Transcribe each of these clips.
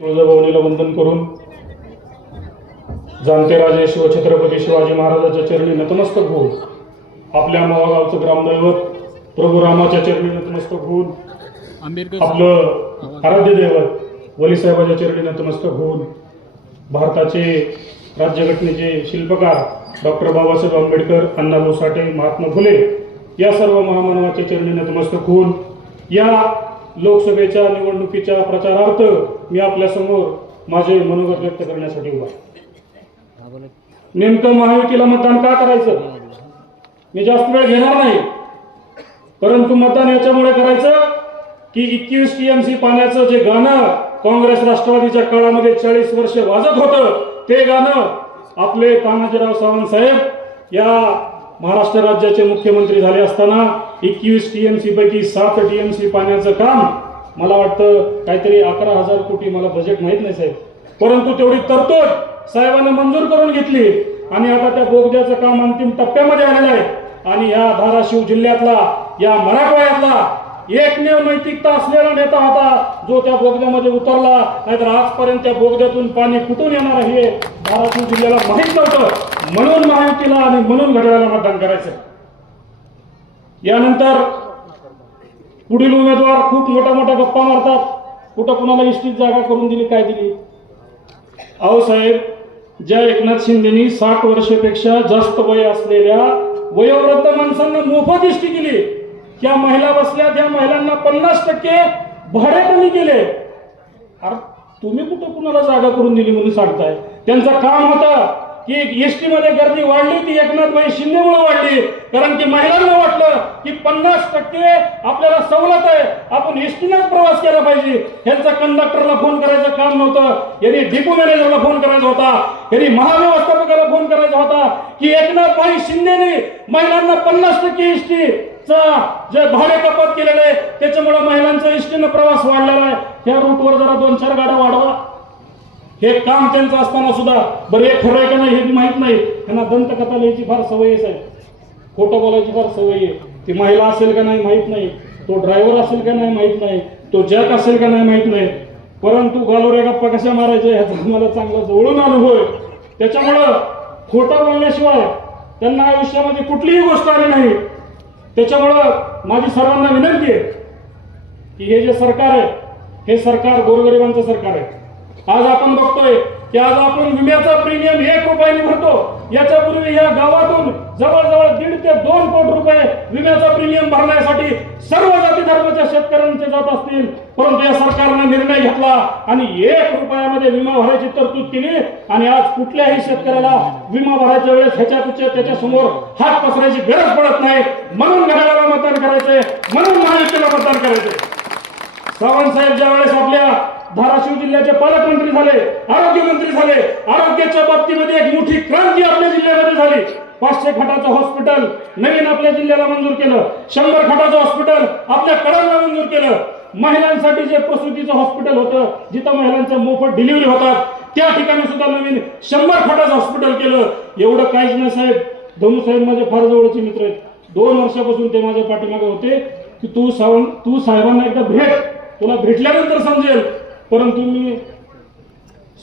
तुळजाभवानीला वंदन करून जाणते राजे शिवछत्रपती शिवाजी महाराजाच्या चरणी नतमस्तक होऊन आपल्या मावागावचं ग्रामदैवत प्रभू रामाच्या चरणी नतमस्तक होऊन आपलं आराध्य दैवत वलीसाहेबाच्या चरणी नतमस्तक होऊन भारताचे राज्यघटनेचे शिल्पकार डॉक्टर बाबासाहेब आंबेडकर अण्णाभाऊ साठे महात्मा फुले या सर्व महामानवाच्या चरणी नतमस्तक होऊन या लोकसभेच्या निवडणुकीच्या प्रचारार्थ मी आपल्यासमोर माझे मनोगत व्यक्त करण्यासाठी उभा नेमकं महायुतीला मतदान का करायचं? मी जास्त वेळ घेणार नाही. परंतु मतदान याच्यामुळे करायचं की एकवीस टीएमसी पाण्याचं जे गाणं काँग्रेस राष्ट्रवादीच्या काळामध्ये चाळीस वर्ष वाजत होतं ते गाणं आपले तानाजीराव सावंत साहेब या महाराष्ट्र राज्याचे मुख्यमंत्री झाले असताना एकवीस टीएमसी पैकी सात टीएमसी पाण्याचं काम मला वाटतं काहीतरी अकरा हजार कोटी मला बजेट माहीत नाही साहेब. परंतु तेवढी तरतूद साहेबांनी मंजूर करून घेतली आणि आता त्या बोगद्याचं काम अंतिम टप्प्यामध्ये आलेलं आहे. आणि या धाराशिव जिल्ह्यातला या मराठवाड्यातला एकमेव नैतिकता असलेला नेता होता जो त्या बोगद्यामध्ये उतरला. नाहीतर आजपर्यंत त्या बोगद्यातून पाणी कुठून येणार आहे हे धाराशिव जिल्ह्याला माहीत नव्हतं. म्हणून महायुतीला आणि म्हणून घड्याळाला मतदान करायचं यानंतर पुढील उमेदवार खूप मोठ्या मोठ्या गप्पा मारतात. कुठं कुणाला इष्टीत जागा करून दिली काय दिली? अहो साहेब ज्या एकनाथ शिंदेनी साठ वर्षेपेक्षा जास्त वय असलेल्या वयोवृद्ध माणसांना मोफत इष्टी केली त्या महिला बसल्या त्या महिलांना पन्नास टक्के भाडे कमी केले. अरे तुम्ही कुठं कुणाला जागा करून दिली म्हणून सांगताय? त्यांचं काम होतं. की एसटी मध्ये गर्दी वाढली ती एकनाथ भाई शिंदेमुळे वाढली. कारण की महिलांना वाटलं की पन्नास टक्के आपल्याला सवलत आहे. आपण एसटीनंच प्रवास केला पाहिजे. ह्यांचा कंडक्टरला फोन करायचं काम नव्हतं. यांनी डिपो मॅनेजरला फोन करायचा होता. यांनी महाव्यवस्थापकाला फोन करायचा होता की एकनाथ भाई शिंदेने महिलांना पन्नास टक्के एसटी जे भाडे कपात केलेलं आहे त्याच्यामुळे महिलांचा एसटीनं प्रवास वाढलेला आहे. त्या रूटवर जरा दोन चार गाड्या वाढवा. हे काम त्यांचं असताना सुद्धा बरं हे खरं आहे का नाही हे माहीत नाही. त्यांना दंतकथा लिहायची फार सवय आहे साहेब. खोटं बोलायची फार सवय आहे. ती महिला असेल का नाही माहीत नाही. तो ड्रायव्हर असेल का नाही माहीत नाही. तो जॅक असेल का नाही माहीत नाही. परंतु गालोऱ्या गप्पा कशा मारायच्या ह्याचा मला चांगला जवळून अनुभव आहे. त्याच्यामुळं खोटं बोलल्याशिवाय त्यांना आयुष्यामध्ये कुठलीही गोष्ट आली नाही. त्याच्यामुळं माझी सर्वांना विनंती आहे की हे जे सरकार आहे हे सरकार गोरगरिबांचं सरकार आहे. आज आपण बघतोय की आज आपण विम्याचा प्रीमियम एक रुपयाने भरतो. याच्यापूर्वी या गावातून जवळजवळ दीड ते दोन कोटी रुपये विम्याचा प्रीमियम भरण्यासाठी सर्व जाती धर्माच्या शेतकऱ्यांचे जात असतील. परंतु या सरकारनं निर्णय घेतला आणि एक रुपयामध्ये विमा भरायची तरतूद केली आणि आज कुठल्याही शेतकऱ्याला विमा भरायच्या वेळेस ह्याच्या त्याच्यासमोर हात पसरायची गरज पडत नाही. म्हणून घड्याला मतदान करायचंय. म्हणून महायुतीला मतदान करायचंय. सावंत साहेब ज्या वेळेस आपल्या धाराशिव जिल्ह्याचे पालकमंत्री झाले आरोग्यमंत्री झाले आरोग्याच्या बाबतीमध्ये एक मोठी क्रांती आपल्या जिल्ह्यामध्ये झाली. पाचशे खाटाचं हॉस्पिटल नवीन आपल्या जिल्ह्याला मंजूर केलं. शंभर खाटाचं हॉस्पिटल आपल्या कडांना मंजूर केलं. महिलांसाठी जे प्रसूतीचं हॉस्पिटल होतं जिथं महिलांच्या मोफत डिलिव्हरी होतात त्या ठिकाणी सुद्धा नवीन शंभर खाटाचं हॉस्पिटल केलं. एवढं काहीच नाही साहेब. धनू साहेब माझे फार जवळचे मित्र आहेत. दोन वर्षापासून ते माझ्या पाठीमागे होते. की तू सावंत तू साहेबांना एकदा भेट. तुला भेटल्यानंतर समजेल. परंतु मी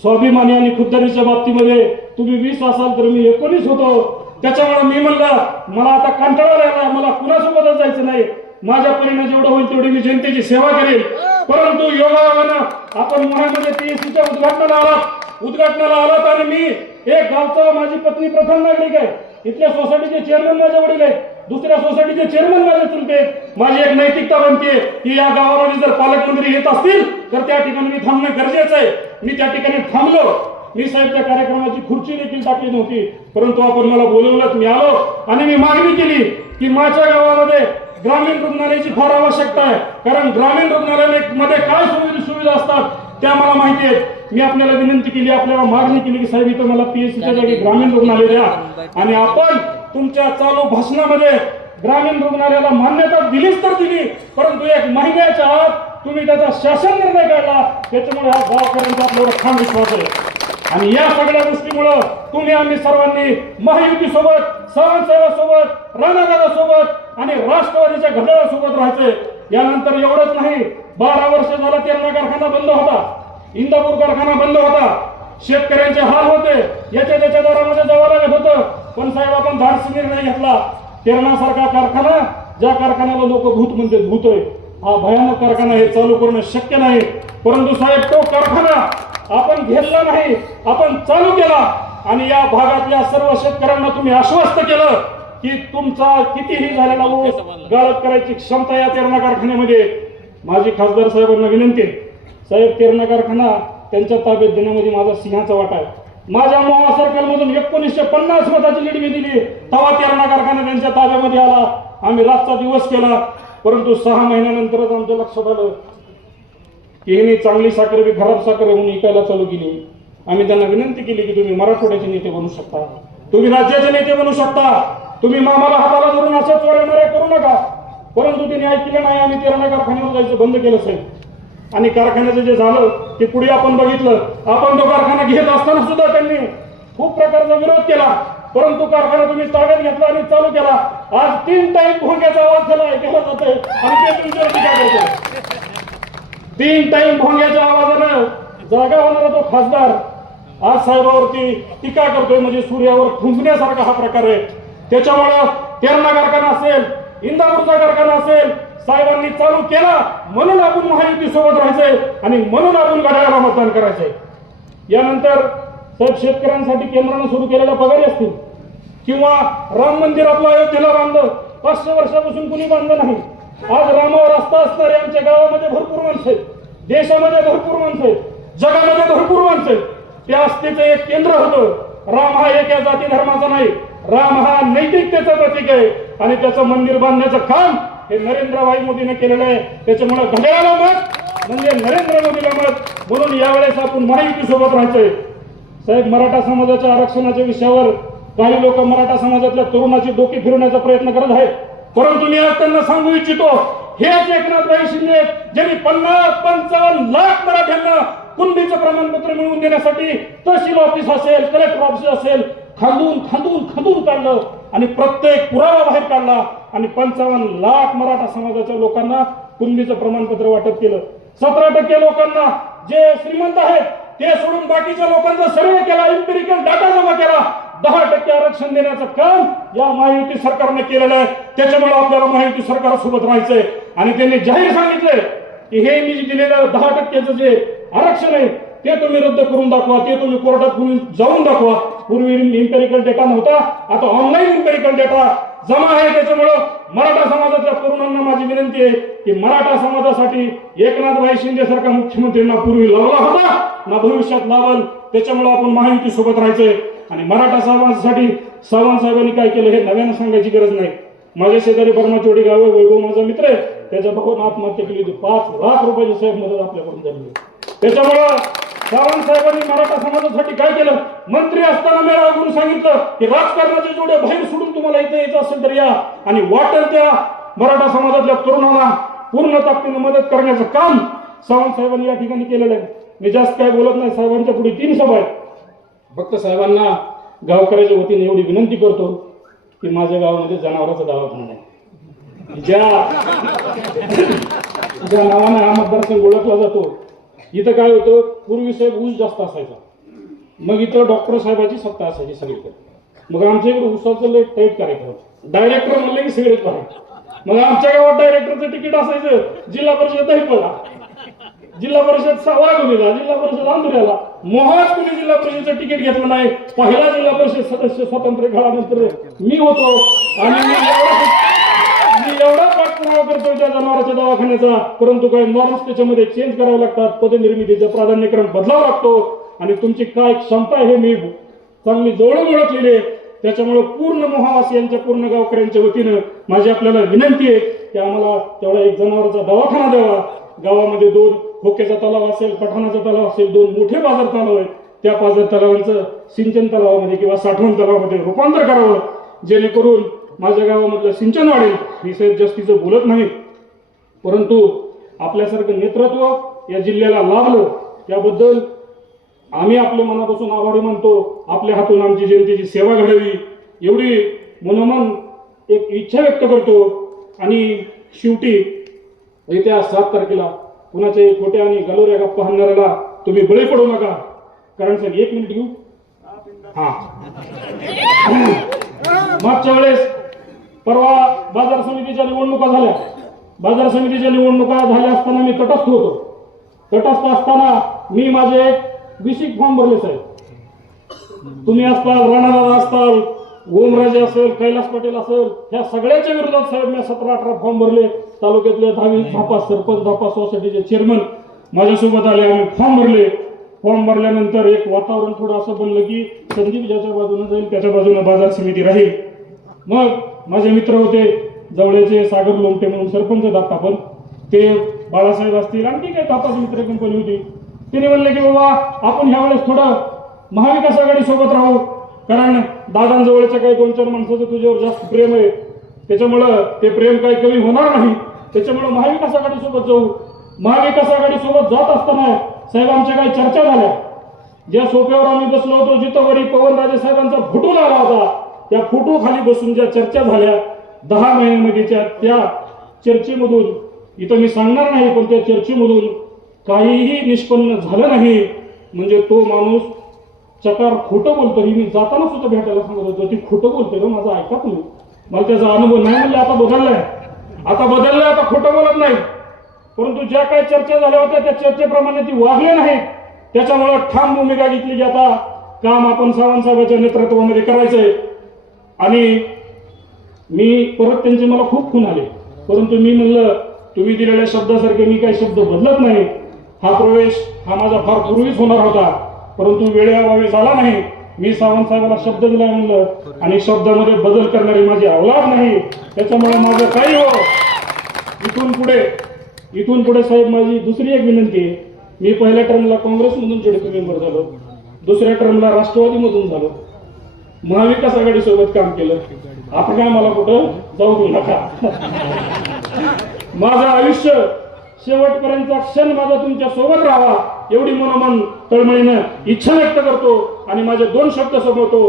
स्वाभिमानी आणि खुद्दारीच्या बाबतीमध्ये तुम्ही वीस असाल तर मी एकोणीस होतो. त्याच्यामुळे मी म्हणलं मला आता कंटाळा लागला मला कुणासोबतच जायचं नाही. माझ्या परीने जेवढं होईल तेवढी मी जनतेची सेवा करेल परंतु योगायोगानं आपण मुळामध्ये पीएससीच्या उद्घाटनाला आलात. उद्घाटनाला आलात आणि मी एक गावचा माझी पत्नी प्रथम नागरिक आहे. इथल्या सोसायटीचे चेअरमन माझ्या वडील आहे दुसऱ्या सोसायटीचे चेअरमन माझे चुलते. माझी एक नैतिकता बनते की या गावामध्ये जर पालकमंत्री येत असतील तर त्या ठिकाणी मी थांबणं गरजेचं आहे. मी त्या ठिकाणी थांबलो. मी साहेब त्या कार्यक्रमाची खुर्ची देखील टाकली नव्हती. परंतु आपण मला बोलवलंच मी आलो. आणि मी मागणी केली की माझ्या गावामध्ये ग्रामीण रुग्णालयाची फार आवश्यकता आहे. कारण ग्रामीण रुग्णालयामध्ये काय सुविधा सुविधा असतात त्या मला माहिती आहेत. मी आपल्याला विनंती केली आपल्याला मागणी केली की साहेब इथं मला पीएससीच्या जागी ग्रामीण रुग्णालय द्या. आणि आपण तुमच्या चालू भाषणामध्ये ग्रामीण रुग्णालयाला मान्यता दिलीच तर दिली परंतु एक महिन्याच्या आत तुम्ही त्याचा शासन निर्णय काढला. त्याच्यामुळे हा गावकऱ्यांचा आपल्याला ठाम विश्वास आहे. आणि या सगळ्या गोष्टीमुळं तुम्ही आम्ही सर्वांनी महायुती सोबत सावंत सोबत राणादादा सोबत आणि राष्ट्रवादीच्या घड्याळासोबत राहायचे. यानंतर एवढंच नाही बारा वर्ष झाला तेरणा कारखाना बंद होता. इंदापूर कारखाना बंद होता. शेतकऱ्यांचे हाल होते. याच्या त्याच्या दरामध्ये जावं लागत होतं. पण साहेब आपण धाडस निर्णय घेतला. तेरणासारखा कारखाना ज्या कारखान्याला लोक भूत म्हणते भूत आहे. हा भयानक कारखाना हे चालू करणं शक्य नाही. परंतु साहेब तो कारखाना आपण घेतला नाही. आपण चालू केला. आणि या भागातल्या सर्व शेतकऱ्यांना तुम्ही आश्वस्त केलं की तुमचा कितीही झालेला ऊस गाळप करायची क्षमता या तेरणा कारखान्यामध्ये. माझी खासदार साहेबांना विनंती साहेब तेरणा कारखाना त्यांच्या ताब्यात देण्यामध्ये माझा सिंहाचा वाटा आहे. माझ्या मोहा सर्कलमधून एकोणीसशे पन्नास मताची लीड मी दिली. तेव्हा तेरणा कारखाना त्यांच्या ताब्यामध्ये आला. आम्ही रातचा दिवस केला. परंतु सहा महिन्यानंतरच आमच्या लक्षात आलं. की हिने चांगली साखर बी खराब साखर म्हणून विकायला चालू केली. आम्ही त्यांना विनंती केली की तुम्ही मराठवाड्याचे नेते बनू शकता. तुम्ही राज्याचे नेते बनू शकता. तुम्ही मामाला हाताला धरून असं चोऱ्या करू नका. परंतु तिने ऐकलं नाही आम्ही तेरणा कारखान्यावर जायचं बंद केलं साहेब. आणि कारखान्याचं जे झालं ते पुढे आपण बघितलं. आपण तो कारखाना घेत असताना सुद्धा त्यांनी खूप प्रकारचा विरोध केला. परंतु कारखाना तुम्ही ताब्यात घेतला आणि चालू केला. आज तीन टाईम भोंग्याचा आवाज त्याला ऐकायला जातोय. आणि ते तुमच्यावर टीका करतो तीन टाइम भोंग्याच्या आवाजानं जागा होणारा तो खासदार आज साहेबावरती टीका करतोय म्हणजे सूर्यावर फुंकण्यासारखा हा प्रकार आहे. त्याच्यामुळं तेरणा कारखाना असेल इंदापूरचा कारखाना असेल साहेबांनी चालू केला. म्हणून आपण महायुती सोबत राहायचंय आणि म्हणून आपण घड्याळाला मतदान करायचंय यानंतर साहेब शेतकऱ्यांसाठी केंद्रानं सुरू केलेल्या पगारी असतील. किंवा राम मंदिर आपलं अयोध्येला बांधलं. पाचशे वर्षापासून कुणी बांधलं नाही. आज रामावर असता असणारे आमच्या गावामध्ये भरपूर माणसं आहेत. देशामध्ये भरपूर माणसं आहेत. जगामध्ये भरपूर माणसं आहेत. त्या आस्थेचं एक केंद्र होतं. राम हा एका जाती धर्माचा नाही. राम हा नैतिकतेचं प्रतीक आहे. आणि त्याचं मंदिर बांधण्याचं काम हे नरेंद्रभाई मोदीने केलेलं आहे. त्याच्यामुळे घड्याळाला मत म्हणजे नरेंद्र मोदीला मत म्हणून यावेळेस आपण महायुती सोबत राहायचंय. साहेब मराठा समाजाच्या आरक्षणाच्या विषयावर काही लोक मराठा समाजातल्या तरुणाची डोकी फिरवण्याचा प्रयत्न करत आहेत. परंतु मी आज त्यांना सांगू इच्छितो हेच एकनाथभाई शिंदे ज्यांनी पन्नास पंचावन्न लाख मराठ्यांना कुंडीचं प्रमाणपत्र मिळवून देण्यासाठी तहसील ऑफिस असेल कलेक्टर ऑफिस असेल खांदून खांदून खांदून काढलं. आणि प्रत्येक पुरावा बाहेर काढला आणि पंचावन्न लाख मराठा समाजाच्या लोकांना कुणबीचं प्रमाणपत्र वाटप केलं. सतरा टक्के लोकांना जे श्रीमंत आहेत ते सोडून बाकीच्या लोकांचा सर्वे केला इम्पेरिकल डाटा जमा केला. दहा टक्के आरक्षण देण्याचं काम या महायुती सरकारने केलेलं आहे. त्याच्यामुळे आपल्याला महायुती सरकारसोबत राहायचंय. आणि त्यांनी जाहीर सांगितलंय की हे मी दिलेलं दहा टक्क्याचं जे आरक्षण आहे ते तुम्ही रद्द करून दाखवा ते तुम्ही कोर्टात जाऊन दाखवा. पूर्वी इम्पेरिकल डेटा नव्हता आता ऑनलाईन इम्पेरिकल डेटा जमा आहे. त्याच्यामुळं मराठा समाजातल्या तरुणांना माझी विनंती आहे की मराठा समाजासाठी एकनाथभाई शिंदे सारखा मुख्यमंत्र्यांना पूर्वी लावला होता ना भविष्यात लावल. त्याच्यामुळे आपण महायुती सोबत राहायचंय. आणि मराठा समाजासाठी सावंत साहेबांनी काय केलं हे नव्यानं सांगायची गरज नाही. माझ्या शेजारी बर्माचोडी गाव वैभव माझा मित्र आहे. त्याच्या बघून आत्महत्या केली होती. पाच लाख रुपयाची साहेब मदत आपल्याकडून झाली होती. त्याच्यामुळं सावंत साहेबांनी मराठा समाजासाठी काय केलं? मंत्री असताना मेळावा करून सांगितलं की राजकारणाचे जोडे बाहेर सोडून तुम्हाला इथे यायचं असेल तर या आणि वाटेल त्या मराठा समाजातल्या तरुणांना पूर्ण ताकदीने मदत करण्याचं काम सावंत साहेबांनी या ठिकाणी केलेलं आहे. मी जास्त काय बोलत नाही साहेबांच्या पुढे तीन सभा आहेत. फक्त साहेबांना गावकऱ्याच्या वतीने एवढी विनंती करतो की माझ्या गावामध्ये जनावरांचा दवाखाना नाही. ज्या ज्या नावाने हा मतदारसंघ ओळखला जातो इथं काय होतं पूर्वी साहेब ऊस जास्त असायचा. मग इथं डॉक्टर साहेबाची सत्ता असायची सगळीकडे. मग आमच्या इकडे ऊसाचं लय टाईट कार्यक्रम डायरेक्टर म्हणले की सगळेच पाहिजे मग आमच्या गावात डायरेक्टरचं तिकीट असायचं. जिल्हा परिषद दहीपळा जिल्हा परिषद वाघोलीला जिल्हा परिषद आंधुऱ्याला मोहात कुणी जिल्हा परिषदचं तिकीट घेतलं नाही. पहिला जिल्हा परिषद सदस्य स्वातंत्र्य घडानंतर मी होतो. आणि मी एवढा मी एवढा करतोय त्या जनावरांच्या दवाखान्याचा. परंतु काही नॉर्म्स त्याच्यामध्ये चेंज करावे लागतात पदनिर्मितीचं प्राधान्यक्रम बदलावा लागतो. आणि तुमची काय क्षमता आहे हे मी चांगली जवळून ओळखलेली आहे. त्याच्यामुळे पूर्ण मोहावासियांच्या पूर्ण गावकऱ्यांच्या वतीनं माझी आपल्याला विनंती आहे की आम्हाला तेवढा एक जनावरांचा दवाखाना द्यावा. गावामध्ये दोन होकेचा तलाव असेल पठाणाचा तलाव असेल दोन मोठे बाजार तलाव आहेत. त्या बाजार तलावांचं सिंचन तलावामध्ये किंवा साठवण तलावामध्ये रूपांतर करावं. जेणेकरून माझ्या गावामधलं सिंचन वाढेल मी साहेब जास्तीचं बोलत नाही परंतु आपल्यासारखं नेतृत्व या जिल्ह्याला लाभलं याबद्दल आम्ही आपल्या मनापासून आभारी मानतो. आपल्या हातून आमची जनतेची सेवा घडावी एवढी मनोमन एक इच्छा व्यक्त करतो. आणि शेवटी येत्या सात तारखेला कुणाच्याही खोट्या आणि गलोऱ्या गप्पा हाणणाऱ्याला तुम्ही बळी पडू नका. कारण सर एक मिनिट घेऊ. हा. मागच्या वेळेस परवा बाजार समितीच्या निवडणुका झाल्या. बाजार समितीच्या निवडणुका झाल्या असताना मी तटस्थ होतो. तटस्थ असताना मी माझे एक विशिक फॉर्म भरले साहेब. तुम्ही असताल राणादादा असताल ओमराजे असेल कैलास पटेल असेल ह्या सगळ्याच्या विरोधात साहेब मी सतरा अठरा फॉर्म भरले. तालुक्यातले दहावी धापा सरपंच धापा सोसायटीचे चेअरमन माझ्यासोबत आले आम्ही फॉर्म भरले. फॉर्म भरल्यानंतर एक वातावरण थोडं असं बनलं की संदीप ज्याच्या बाजूने जाईल त्याच्या बाजूने बाजार समिती राहील. मग माझे मित्र होते जवळचे सागर लोमटे म्हणून सरपंच दाखा पण. ते बाळासाहेब असतील आणखी काही तापाची मित्र कंपनी होती. तिने म्हणले की बाबा आपण ह्या वेळेस थोडं महाविकास आघाडी सोबत राहू. कारण दादांजवळच्या काही दोन चार माणसाचं तुझ्यावर जास्त प्रेम आहे. त्याच्यामुळं ते प्रेम काही कमी होणार नाही. त्याच्यामुळं महाविकास आघाडी सोबत जाऊ. महाविकास आघाडी सोबत जात असताना साहेब आमच्या काही चर्चा झाल्या. ज्या सोप्यावर आम्ही बसलो होतो जिथं वरी पवनराजे साहेबांचा फुटून आला होता. त्या फोटो खाली बसून ज्या चर्चा झाल्या दहा महिन्यामध्येच्या त्या चर्चेमधून इथं मी सांगणार नाही पण त्या चर्चेमधून काहीही निष्पन्न झालं नाही. म्हणजे तो माणूस चकार खोटं बोलतो ही मी जाताना सुद्धा भेटायला सांगत होतो ती खोटं बोलतोय ना माझं ऐका तुम्ही. मला त्याचा अनुभव नाही म्हणजे आता बदललाय. आता बदललाय आता खोटं बोलत नाही. परंतु ज्या काही चर्चा झाल्या होत्या त्या चर्चेप्रमाणे ती वागले नाही त्याच्यामुळे ठाम भूमिका घेतली की आता काम आपण सावंत साहेबांच्या नेतृत्वामध्ये करायचंय. आणि मी परत त्यांचे मला खूप खून आले. परंतु मी म्हणलं तुम्ही दिलेल्या शब्दासारखे मी काही शब्द बदलत नाही. हा प्रवेश हा माझा फार पूर्वीच होणार होता. परंतु वेळेअभावी झाला नाही. मी सावंत साहेबांना शब्द दिला म्हणलं. आणि शब्दामध्ये बदल करणारी माझी अवलाद नाही. त्याच्यामुळे माझं काही हो. इथून पुढे इथून पुढे साहेब माझी दुसरी एक विनंती आहे. मी पहिल्या टर्मला काँग्रेसमधून जेडपी मेंबर झालो. दुसऱ्या टर्मला राष्ट्रवादीमधून झालो. महाविकास आघाडी सोबत काम केलं. आपण काय मला कुठं जाऊ देऊ नका. माझं आयुष्य शेवटपर्यंतचा क्षण माझा तुमच्यासोबत राहावा एवढी मनोमन तळमळीनं इच्छा व्यक्त करतो आणि माझे दोन शब्द समजतो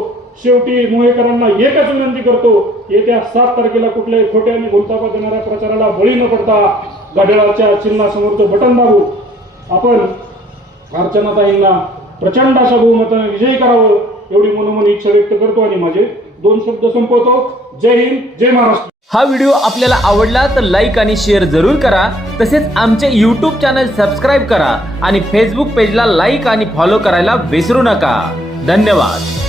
शेवटी मोहेकरांना एकच विनंती करतो येत्या सात तारखेला कुठल्याही खोट्या आणि भूलतापा देणाऱ्या प्रचाराला बळी न पडता घड्याळाच्या चिन्हासमोरचं बटन दाबू. आपण अर्चनाताईंना प्रचंड अशा बहुमतानं विजयी करावं. एवढी मनोमन इच्छा व्यक्त करतो आणि माझे दोन शब्द संपवतो. जय हिंद जय महाराष्ट्र. हा व्हिडिओ आपल्याला आवडला तर लाईक आणि शेअर जरूर करा. तसेच आमचे यूट्यूब चॅनल सबस्क्राईब करा आणि फेसबुक पेजला लाईक आणि फॉलो करायला विसरू नका. धन्यवाद.